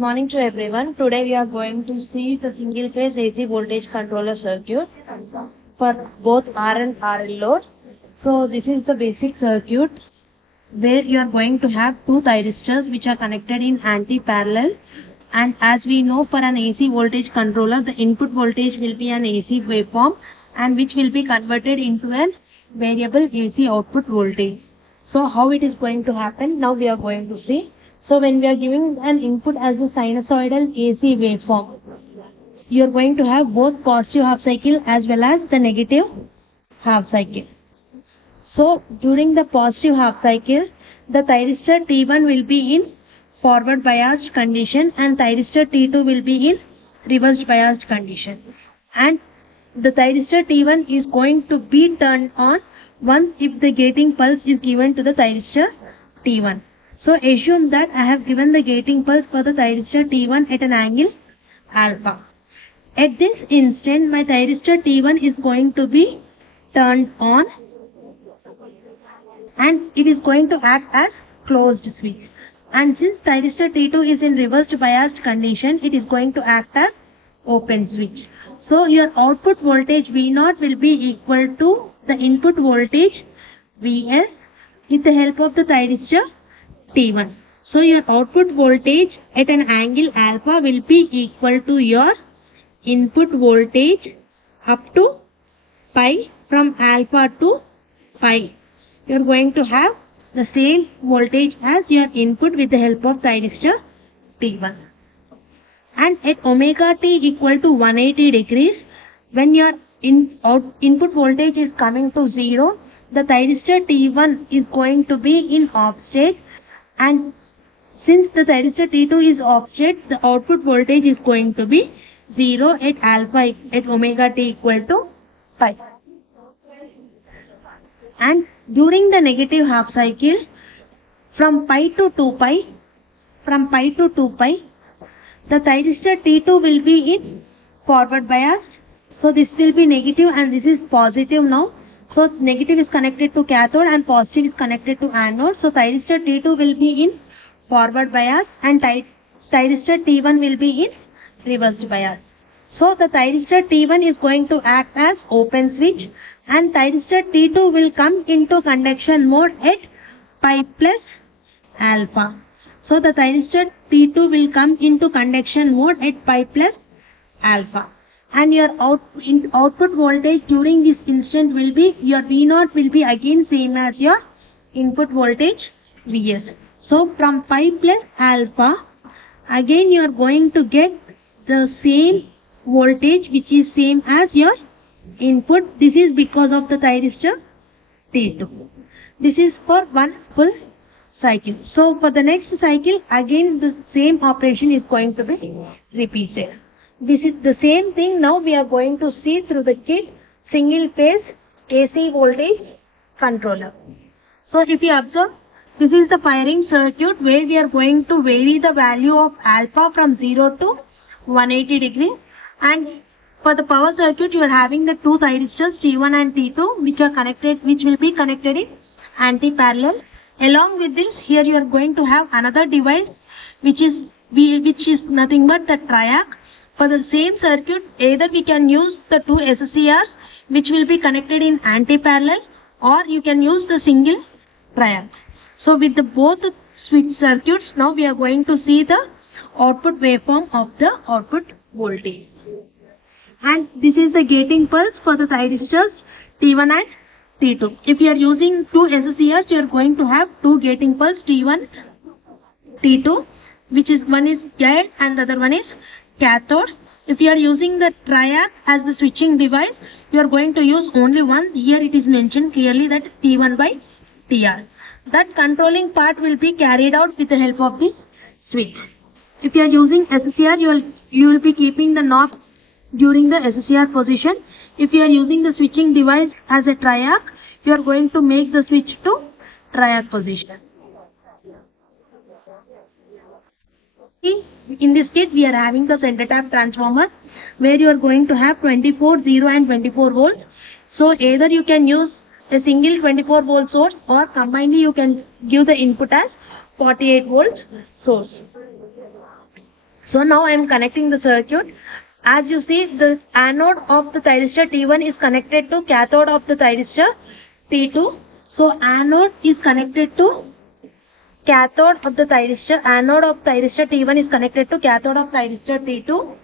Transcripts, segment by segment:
morning to everyone. Today we are going to see the single phase AC voltage controller circuit for both R and RL loads. So this is the basic circuit where you are going to have two thyristors which are connected in anti-parallel. And as we know, for an AC voltage controller, the input voltage will be an AC waveform and which will be converted into a variable AC output voltage. So how it is going to happen, now we are going to see. So when we are giving an input as a sinusoidal AC waveform, you are going to have both positive half cycle as well as the negative half cycle. So during the positive half cycle, the thyristor T1 will be in forward biased condition and thyristor T2 will be in reverse biased condition. And the thyristor T1 is going to be turned on once if the gating pulse is given to the thyristor T1. So assume that I have given the gating pulse for the thyristor T1 at an angle alpha. At this instant, my thyristor T1 is going to be turned on and it is going to act as closed switch. And since thyristor T2 is in reversed biased condition, it is going to act as open switch. So your output voltage V0 will be equal to the input voltage Vs with the help of the thyristor T1. So your output voltage at an angle alpha will be equal to your input voltage up to pi, from alpha to pi. You are going to have the same voltage as your input with the help of thyristor T1. And at omega t equal to 180 degrees, when your input voltage is coming to 0, the thyristor T1 is going to be in offset, and since the thyristor T2 is offset, the output voltage is going to be 0 at alpha at omega t equal to pi. And during the negative half cycle, from pi to 2 pi, the thyristor T2 will be in forward bias. So this will be negative and this is positive now. So negative is connected to cathode and positive is connected to anode. So thyristor T2 will be in forward bias and thyristor T1 will be in reverse bias. So the thyristor T1 is going to act as open switch and thyristor T2 will come into conduction mode at pi plus alpha. So the thyristor T2 will come into conduction mode at pi plus alpha. And your output voltage during this instant will be, your V0 will be again same as your input voltage Vs. So from pi plus alpha, again you are going to get the same voltage which is same as your input. This is because of the thyristor T2. This is for one full cycle. So for the next cycle, again the same operation is going to be repeated. This is the same thing now we are going to see through the kit single phase AC voltage controller. So if you observe, this is the firing circuit where we are going to vary the value of alpha from 0 to 180 degrees, and for the power circuit you are having the two thyristors T1 and T2 which will be connected in anti-parallel. Along with this, here you are going to have another device which is nothing but the triac. For the same circuit, either we can use the two SCRs which will be connected in anti-parallel, or you can use the single triacs. So with the both switch circuits, now we are going to see the output waveform of the output voltage. And this is the gating pulse for the thyristors T1 and T2. If you are using two SCRs, you are going to have two gating pulse T1, T2, which is one is guide and the other one is cathode. If you are using the triac as the switching device, you are going to use only one. Here it is mentioned clearly that T1 by TR. That controlling part will be carried out with the help of this switch. If you are using SCR, you will be keeping the knob during the SCR position. If you are using the switching device as a triac, you are going to make the switch to triac position. In this kit, we are having the center tap transformer where you are going to have 24, 0 and 24 volts. So either you can use a single 24 volt source or combinedly you can give the input as 48 volts source. So now I am connecting the circuit. As you see, the anode of the thyristor T1 is connected to cathode of the thyristor T2. So anode is connected to cathode of the thyristor. Anode of thyristor T1 is connected to cathode of thyristor T2,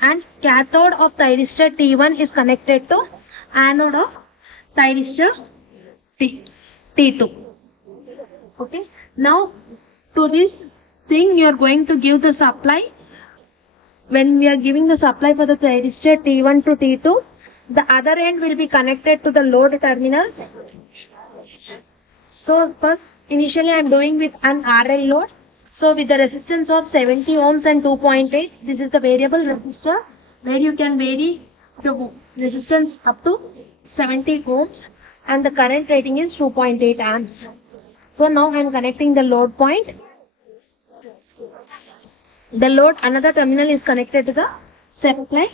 and cathode of thyristor T1 is connected to anode of thyristor T2. Okay. Now to this thing you are going to give the supply. When we are giving the supply for the thyristor T1 to T2, the other end will be connected to the load terminal. So first, initially I am doing with an RL load. So with the resistance of 70 ohms and 2.8, this is the variable resistor where you can vary the resistance up to 70 ohms, and the current rating is 2.8 amps. So now I am connecting the load point. The load, another terminal is connected to the supply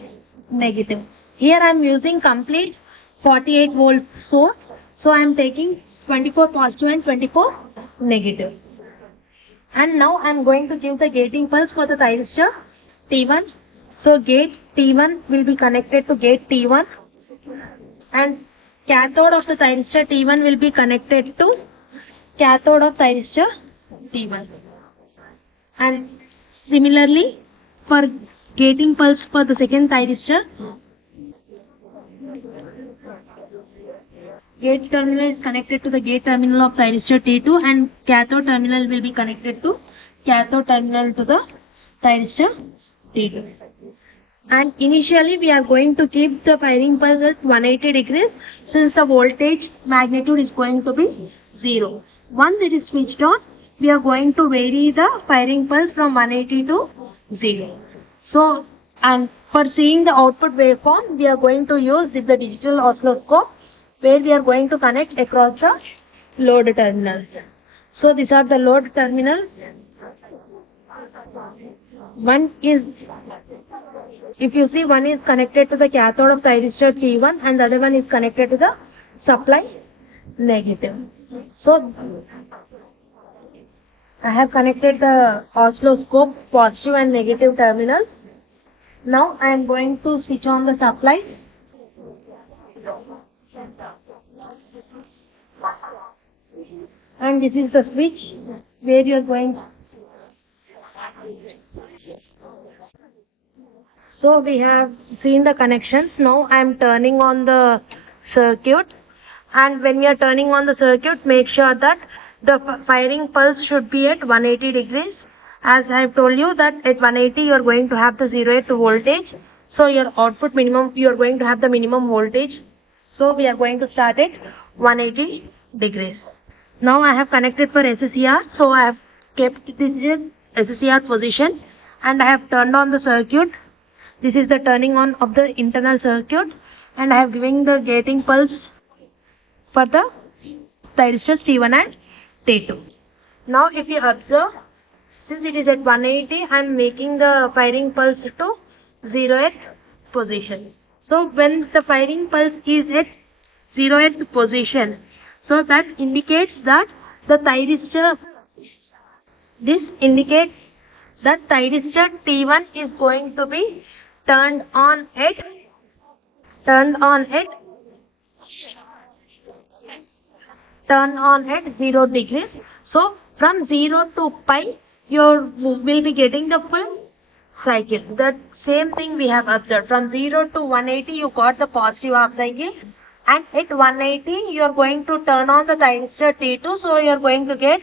negative. Here I am using complete 48 volt source. So I am taking 24 positive and 24 negative. And now I am going to give the gating pulse for the thyristor T1. So gate T1 will be connected to gate T1, and cathode of the thyristor T1 will be connected to cathode of thyristor T1. And similarly, for gating pulse for the second thyristor, gate terminal is connected to the gate terminal of thyristor T2, and cathode terminal will be connected to cathode terminal to the thyristor T2. And initially we are going to keep the firing pulse at 180 degrees since the voltage magnitude is going to be 0. Once it is switched on, we are going to vary the firing pulse from 180 to 0. So, and for seeing the output waveform, we are going to use the digital oscilloscope where we are going to connect across the load terminals. So these are the load terminals. One is, if you see, one is connected to the cathode of thyristor T1 and the other one is connected to the supply negative. So I have connected the oscilloscope positive and negative terminals. Now I am going to switch on the supply. And this is the switch where you are going. So we have seen the connections. Now I am turning on the circuit, and when we are turning on the circuit, make sure that the firing pulse should be at 180 degrees. As I have told you that at 180 you are going to have the 0 to voltage. So your output minimum, you are going to have the minimum voltage. So we are going to start at 180 degrees. Now I have connected for SCR. So I have kept this in SCR position and I have turned on the circuit. This is the turning on of the internal circuit, and I have given the gating pulse for the thyristors T1 and T2. Now if you observe, since it is at 180, I am making the firing pulse to 0th position. So when the firing pulse is at 0th position, so that indicates that the thyristor, this indicates that thyristor T1 is going to be turned on at 0 degrees. So from 0 to pi, you will be getting the full cycle. The same thing we have observed. From 0 to 180, you got the positive half cycle, and at 180, you are going to turn on the thyristor T2, so you are going to get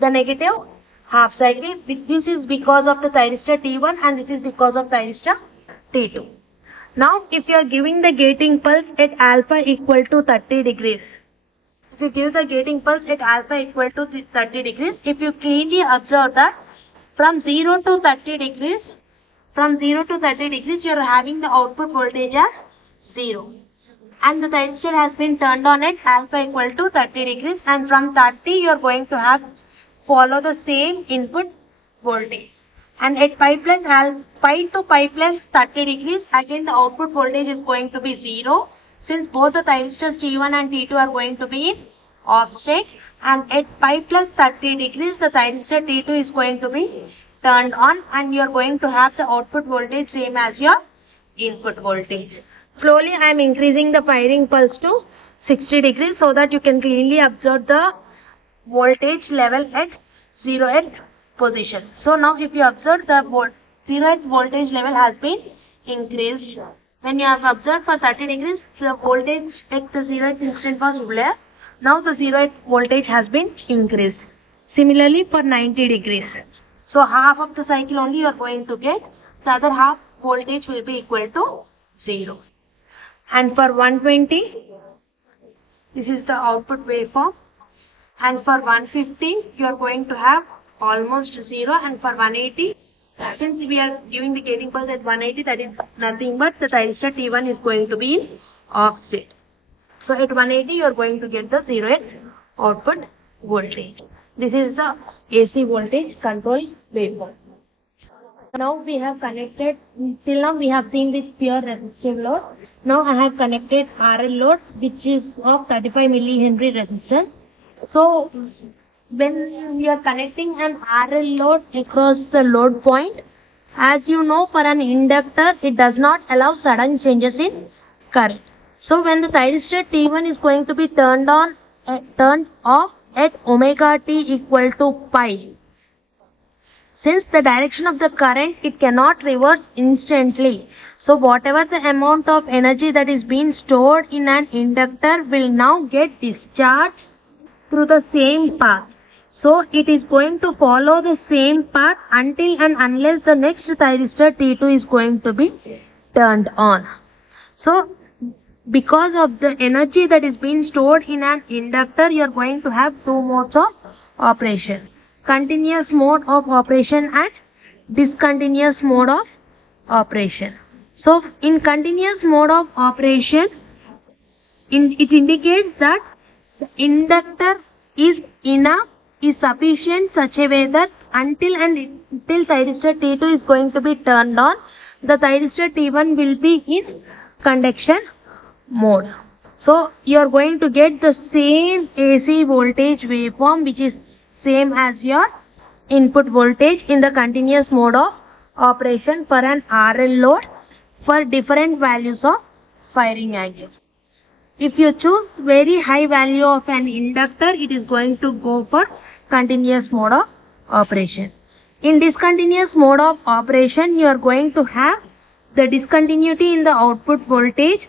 the negative half cycle. This is because of the thyristor T1 and this is because of thyristor T2. Now, if you are giving the gating pulse at alpha equal to 30 degrees, if you give the gating pulse at alpha equal to 30 degrees, if you cleanly observe that from 0 to 30 degrees, you are having the output voltage as 0. And the thyristor has been turned on at alpha equal to 30 degrees, and from 30 you are going to have follow the same input voltage. And at pi to pi plus 30 degrees, again the output voltage is going to be 0, since both the thyristors T1 and T2 are going to be in off state. And at pi plus 30 degrees, the thyristor T2 is going to be turned on, and you are going to have the output voltage same as your input voltage. Slowly I am increasing the firing pulse to 60 degrees so that you can clearly observe the voltage level at 0th position. So now if you observe the 0th voltage level has been increased. When you have observed for 30 degrees, the voltage at the 0th instant was lower. Now the 0th voltage has been increased. Similarly for 90 degrees. So half of the cycle only you are going to get. The other half voltage will be equal to 0. And for 120, this is the output waveform. And for 150, you are going to have almost 0. And for 180, since we are giving the gating pulse at 180, that is nothing but the thyristor T1 is going to be in off state. So at 180, you are going to get the 0th output voltage. This is the AC voltage control waveform. Now we have connected, till now we have seen with pure resistive load. Now I have connected RL load, which is of 35 millihenry resistance. So when we are connecting an RL load across the load point, as you know, for an inductor, it does not allow sudden changes in current. So when the thyristor T1 is going to be turned off at omega t equal to pi, since the direction of the current, it cannot reverse instantly. So whatever the amount of energy that is being stored in an inductor will now get discharged through the same path. So it is going to follow the same path until and unless the next thyristor T2 is going to be turned on. So because of the energy that is being stored in an inductor, you are going to have two modes of operation. Continuous mode of operation and discontinuous mode of operation. So in continuous mode of operation, it indicates that the inductor is sufficient such a way that until thyristor T2 is going to be turned on, the thyristor T1 will be in conduction mode. So you are going to get the same AC voltage waveform, which is same as your input voltage in the continuous mode of operation for an RL load for different values of firing angle. If you choose very high value of an inductor, it is going to go for continuous mode of operation. In discontinuous mode of operation, you are going to have the discontinuity in the output voltage.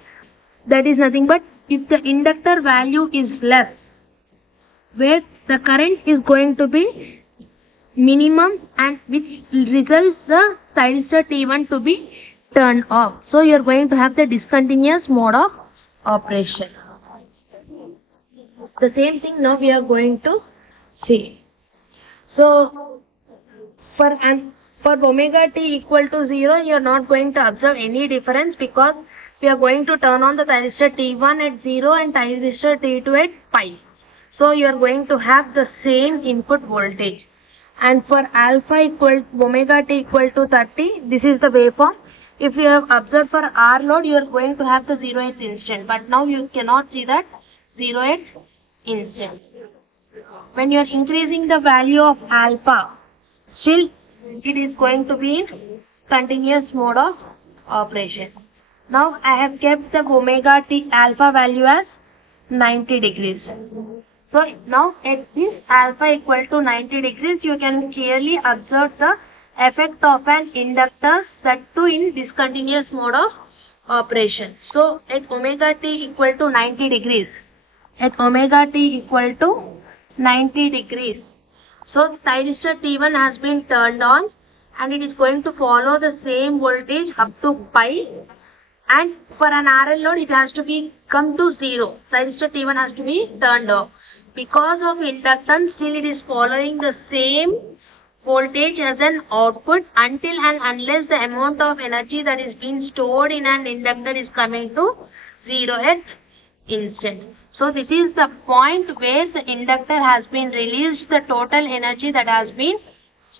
That is nothing but if the inductor value is less, where the current is going to be minimum, and which results the thyristor T1 to be turned off. So you are going to have the discontinuous mode of operation. The same thing now we are going to see. So for omega t equal to 0, you are not going to observe any difference because we are going to turn on the thyristor T1 at 0 and thyristor T2 at pi. So you are going to have the same input voltage. And for omega t equal to 30, this is the waveform. If you have observed for R load, you are going to have the 0th instant. But now you cannot see that 0th instant. When you are increasing the value of alpha, still it is going to be in continuous mode of operation. Now I have kept the omega t alpha value as 90 degrees. So now at this alpha equal to 90 degrees, you can clearly observe the effect of an inductor, that too in discontinuous mode of operation. So at omega t equal to 90 degrees, so thyristor T1 has been turned on and it is going to follow the same voltage up to pi, and for an RL load it has to be come to 0. Thyristor T1 has to be turned off. Because of inductance, still it is following the same voltage as an output until and unless the amount of energy that is being stored in an inductor is coming to 0th instant. So this is the point where the inductor has been released the total energy that has been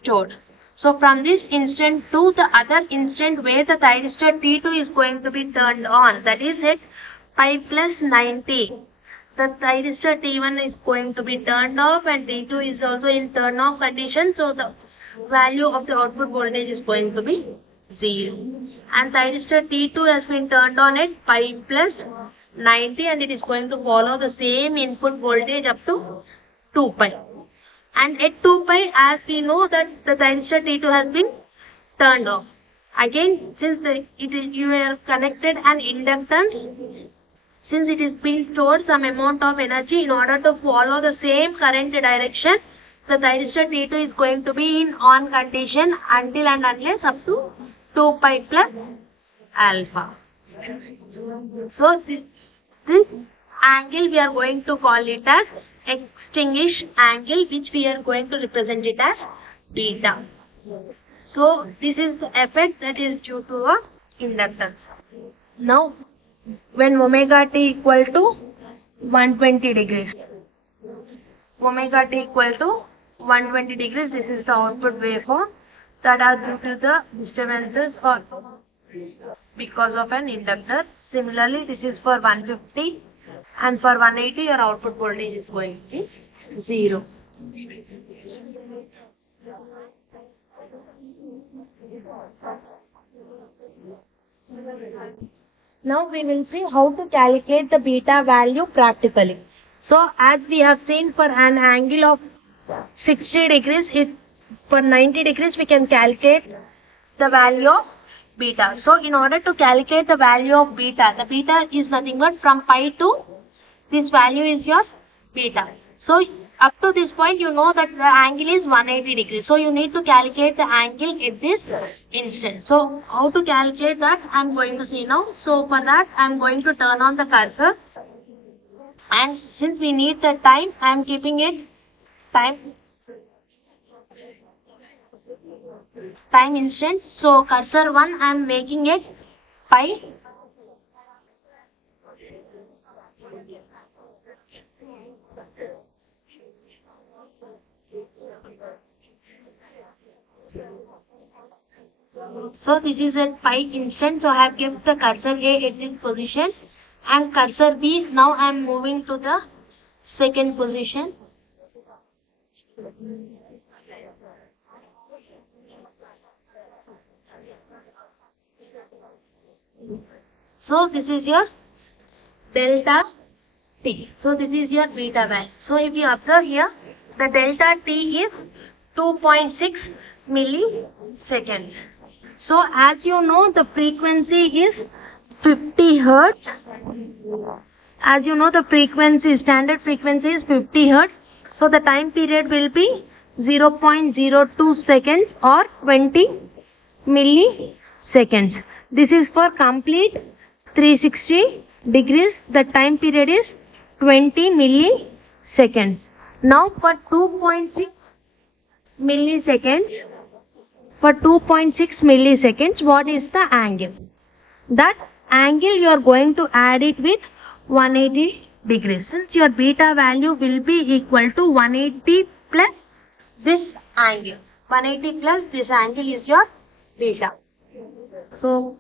stored. So from this instant to the other instant where the thyristor T2 is going to be turned on, that is at pi plus 90. The thyristor T1 is going to be turned off and T2 is also in turn off condition. So the value of the output voltage is going to be 0. And thyristor T2 has been turned on at pi plus 90 and it is going to follow the same input voltage up to 2 pi. And at 2 pi, as we know that the thyristor T2 has been turned off. Again, since you are connected an inductance, since it is being stored some amount of energy in order to follow the same current direction, the thyristor T2 is going to be in on condition until and unless up to 2 pi plus alpha. So this angle we are going to call it as extinction angle, which we are going to represent it as beta. So this is the effect that is due to a inductance. Now when omega t equal to 120 degrees, omega t equal to 120 degrees, this is the output waveform that are due to the disturbances or because of an inductor. Similarly, this is for 150 and for 180 your output voltage is going to be 0. Now we will see how to calculate the beta value practically. So as we have seen, for an angle of 60 degrees, for 90 degrees we can calculate the value of beta. So in order to calculate the value of beta, the beta is nothing but from pi to this value is your beta. So up to this point you know that the angle is 180 degrees. So you need to calculate the angle at this instant. So how to calculate that I am going to see now. So for that I am going to turn on the cursor, and since we need the time, I am keeping it time instant. So cursor 1 I am making it pi. So this is at pi instant. So I have kept the cursor A at this position and cursor B. Now I am moving to the second position. So this is your delta t. So this is your beta value. So if you observe here, the delta t is 2.6 milliseconds. So as you know, the frequency is 50 hertz. As you know, the frequency, standard frequency is 50 hertz. So the time period will be 0.02 seconds or 20 milliseconds. This is for complete 360 degrees. The time period is 20 milliseconds. Now for 2.6 milliseconds, what is the angle? That angle you are going to add it with 180 degrees. Since your beta value will be equal to 180 plus this angle. 180 plus this angle is your beta. So